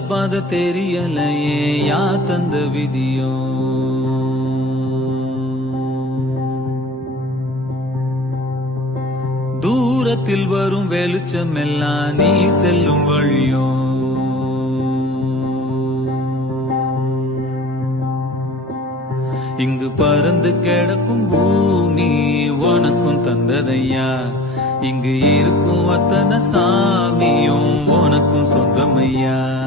பாத தெரியலையே யா தந்த விதியோ. தூரத்தில் வரும் வெளிச்சம் எல்லாம் நீ செல்லும் வழியோ. இங்கு பறந்து கிடக்கும் பூமி உனக்கும் தந்ததையா. இங்கு இருக்கும் அத்தனை சாமியும் உனக்கும் சொந்தமையா.